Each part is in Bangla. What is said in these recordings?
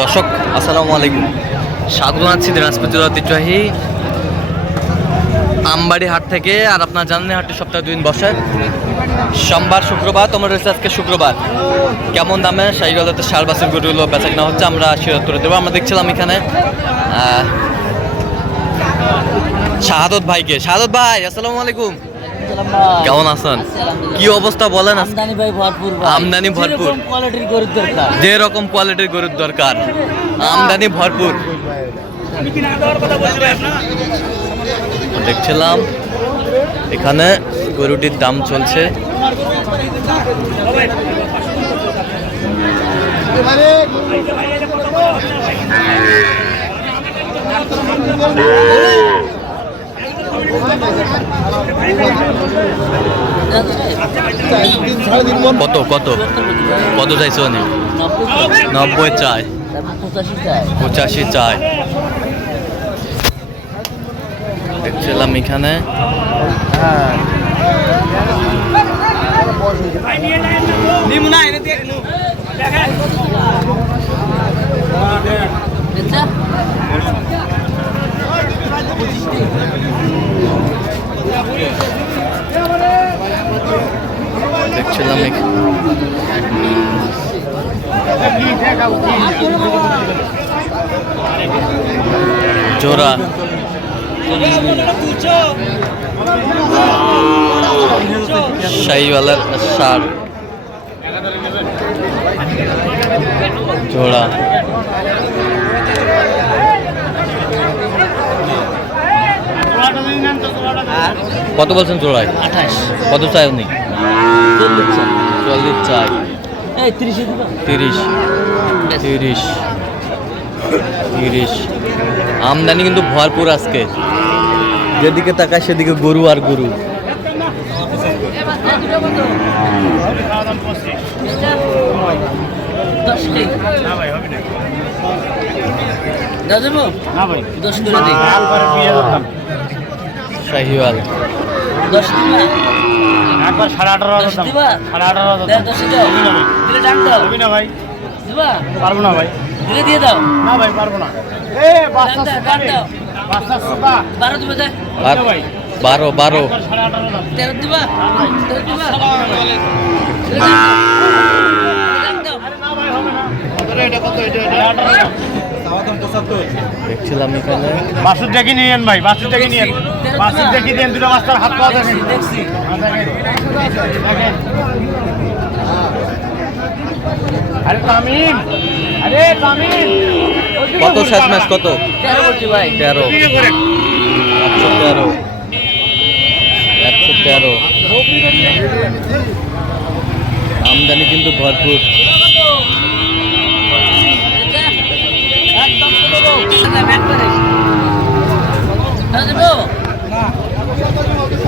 দর্শক আসসালামু আলাইকুম, স্বাগত জানাচ্ছি দিনাজপুর জেলার ঐতিহ্যবাহী আমবাড়ি হাট থেকে। আর আপনার জানেন হাটটি সপ্তাহে 2 দিন বসে, সোমবার শুক্রবার। তোমার রয়েছে আজকে শুক্রবার। কেমন দামে শাহিওয়ালাতে ষাঁড় বাছুর গরুগুলো বেচা কেনা হচ্ছে আমরা শেয়ার করে দেবো। আমরা দেখছিলাম এখানে শাহাদত ভাইকে। শাহাদত ভাই আসসালামু আলাইকুম, কেমন আছেন? কি অবস্থা বলেন? আমদানি ভাই ভরপুর, আমদানি ভরপুর, কোয়ালিটির গরুর দরকার, যে রকম কোয়ালিটির গরুর দরকার আমদানি ভরপুর। দেখছিলাম এখানে গরুটির দাম চলছে কত কত কত চাইছো? 90 চাই, 85 চাই। দেখছিলাম এখানে দেখছিলাম জোড়া শাহিওয়ালার ষাঁড় জোড়া। কত বলছেন জোড়ায়? 28। কত চাই উনি? 40 চাই। 30। আমদানি কিন্তু ভরপুর আজকে, যেদিকে তাকায় সেদিকে গরু আর গরু। শাহিওয়াল পারবো না ভাই, দিয়ে দাও না ভাই, পারবো না। 12 দেখছিলাম এখানে বাসুর দেখি নিয়েন ভাই, বাসুর দেখি নিয়েন, বাসুর দেখি দেন, দুটো বাচ্চার হাত পাওয়া দেখেন। আরে তামিম, আরে তামিম, কত শেষ ম্যাচ? কত? 13। 113। আমদানি কিন্তু ভরপুর।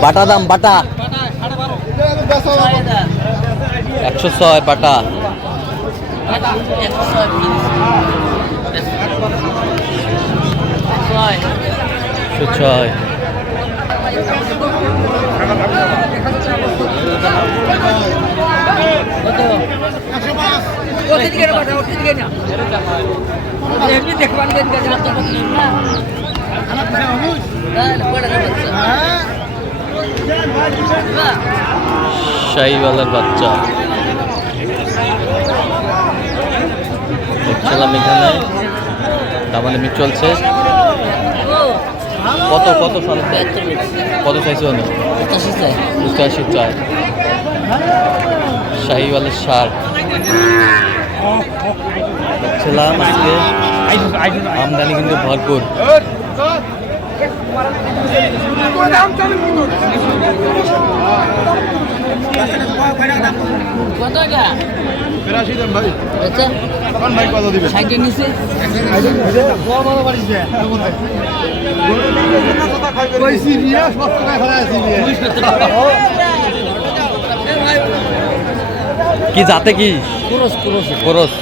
বাটা দাম, বাটা 106 বাটা। 106। শাহিওয়ালার বাচ্চা দেখছিলাম এখানে দামাদামি চলছে। কত কত কত চাইছে? 85 চাই। শাহিওয়ালের ষাঁড় দেখছিলাম আজকে আমদানি কিন্তু ভরপুর। কি জাতে? কি ক্রস? ক্রস।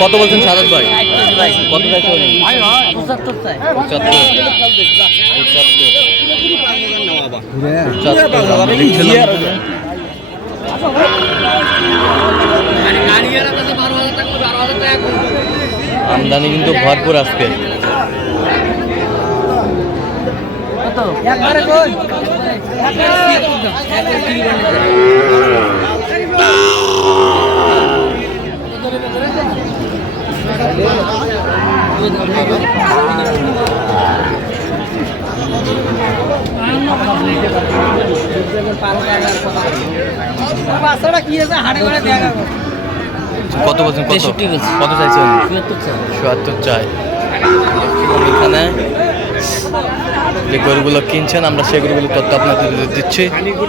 কত বলছেন শাহাদত ভাই? কত চাইছে? 75 চাই। 75। আমদানি কিন্তু ভরপুর আজকে। কত বলছেন? 63 বলছি। কত চাইছেন? 74 74 চাই। চাই। এখানে যে গরুগুলো কিনছেন আমরা সেই গরুগুলো তথ্য আপনাদের দিচ্ছি। বেচে?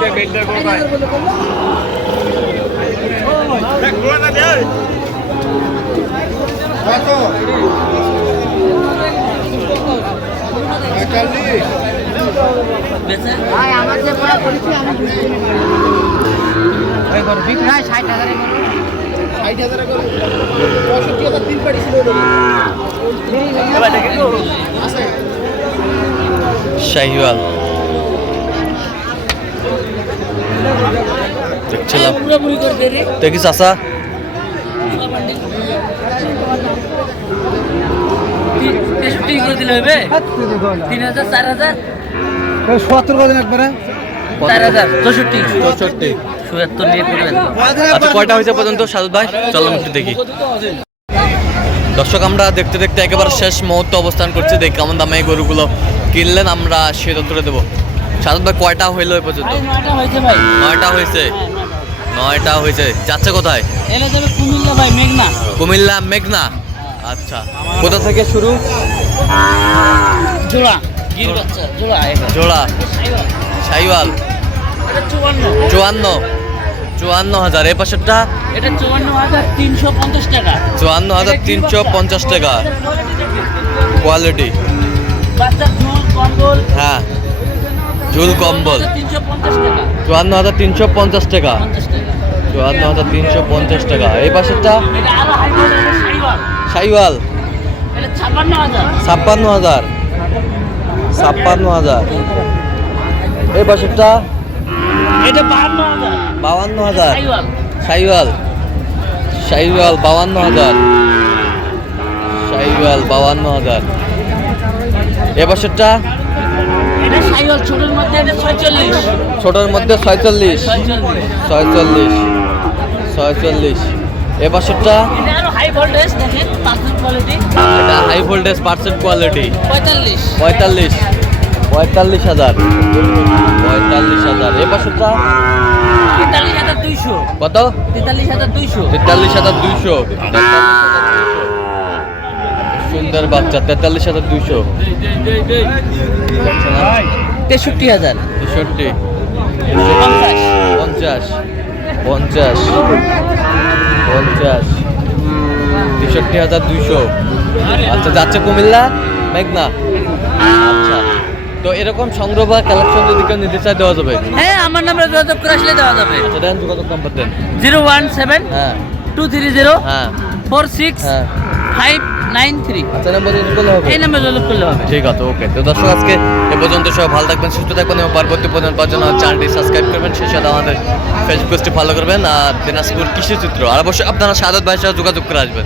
শাহিওয়াল দেখছিলাম। পুরোপুরি করে দে রে। দেখিস আসা তেষট্টি করে দিলে হবে 3000 4000 ৭০ কদিন একবারে 4000 64 64। 74 নিয়ে করবেন। আচ্ছা কয়টা হয়েছে পর্যন্ত সাদুদ ভাই? চলো একটু দেখি। দর্শক আমরা দেখতে দেখতে একেবারে শেষ মুহূর্তে অবস্থান করছি। দেখি কেমন দামে এই গরুগুলো কিনলেন আমরা সে তথ্যটা দেবো। সাদুদ ভাই কয়টা হইলো এই পর্যন্ত? 9টা হয়েছে ভাই। 9টা হয়েছে। 9টা হয়েছে। যাচ্ছে কোথায়? এলে যাবে কুমিল্লা ভাই, মেঘনা। কুমিল্লা মেঘনা। আচ্ছা কোথা থেকে শুরু? জোড়া গির বাচ্চা জোড়া এটা। জোড়া শাহিওয়াল এটা 54। 54,000। এই পাশেরটা এটা 54,350 টাকা। 54,350 টাকা। কোয়ালিটি বাচ্চা ঝুল কম্বল হ্যাঁ ঝুল কম্বল 350 টাকা। 54,350 টাকা। 50 টাকা। 54,350 টাকা। এই পাশেরটা এটা আরো হাই কোয়ালিটির শাইওয়াল। শাহিওয়াল এটা 56,000। 56,000। 56,000। এই পাশেরটা এটা 52,000। 52,000। শাইওয়াল। শাহিওয়াল শাহিওয়াল 52,000। শাহিওয়াল 52,000। এ পাশেরটা এটা শাইওয়াল ছোটর মধ্যে এটা 46। ছোটোর মধ্যে 46। 46। 46। এ পাশেরটা এটা আরো হাই ভোল্টেজ দেখেন, পার্সেন্ট কোয়ালিটি। এটা হাই ভোল্টেজ পার্সেন্ট কোয়ালিটি 45। 45,000। 45,000। এ পাশেরটা 43,200। কত? 43,200। 43,200। সুন্দর বাচ্চা 43,200। 63,000। 63। 50। 50। 50। 50। 63,200। আচ্ছা যাচ্ছে কুমিল্লা মেঘনা। আচ্ছা তো এরকম সংগ্রহ বা কালেকশন যদি কেউ নিতে চায় দেওয়া যাবে? হ্যাঁ, আমার নাম্বার যোগাযোগ করে আসলে দেওয়া যাবে। আচ্ছা দেন যোগাযোগ নাম্বার দেন। 017 হ্যাঁ 230 হ্যাঁ 46,593। আচ্ছা নাম্বার যদি বলে হবে। এই নাম্বার যোগাযোগ করলে হবে। ঠিক আছে ওকে। তো দর্শক আজকে এ পর্যন্ত সবাই ভালো থাকবেন, সুস্থ থাকবেন এবং পরবর্তী পর্যন্ত পাওয়ার জন্য চ্যানেলটি সাবস্ক্রাইব করবেন, সেই সাথে আমাদের ফেসবুক পেজটি ফলো করবেন আর দিনাজপুর কৃষি চিত্র। আর অবশ্যই আপনারা সাদত ভাইয়ের সাথে যোগাযোগ করে আসবেন।